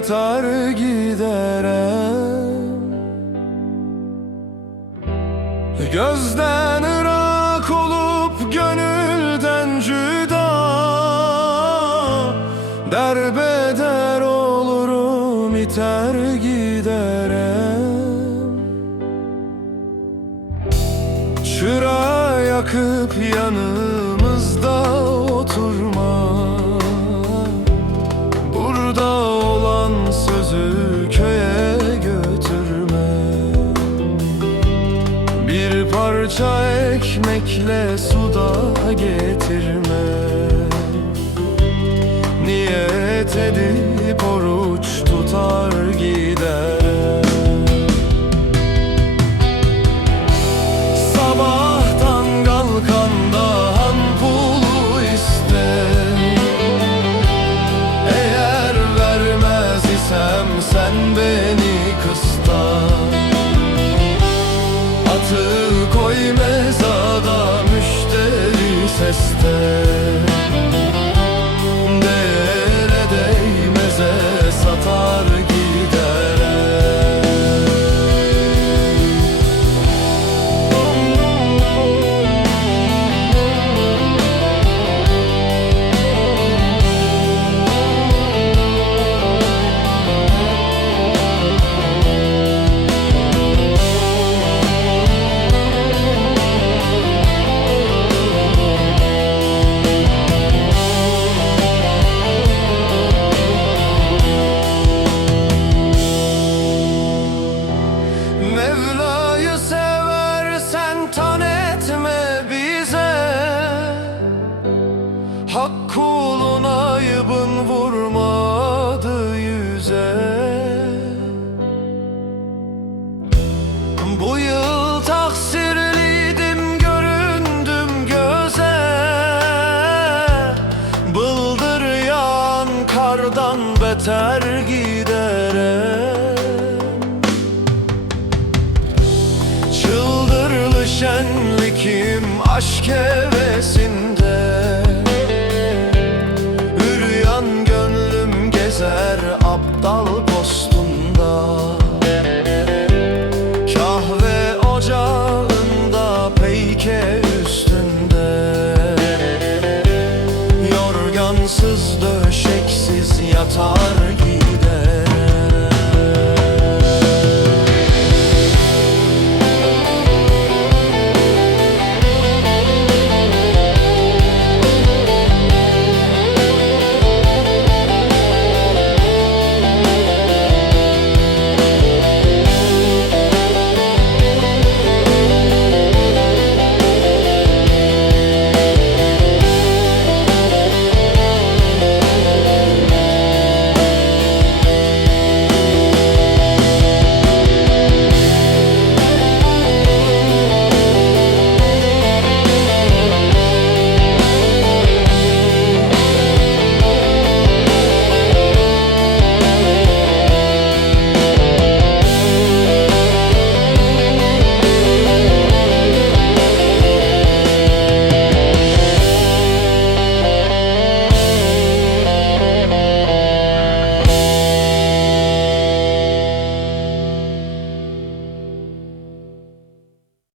atar giderem Gözden ırak olup gönülden cüda. Derbeder olurum iter giderem Çıra yakıp yanır parça ekmekle suda getirme. Niyet edip oruç atar giderim Çıldırlı şenlikim aşk hevesinde sorrow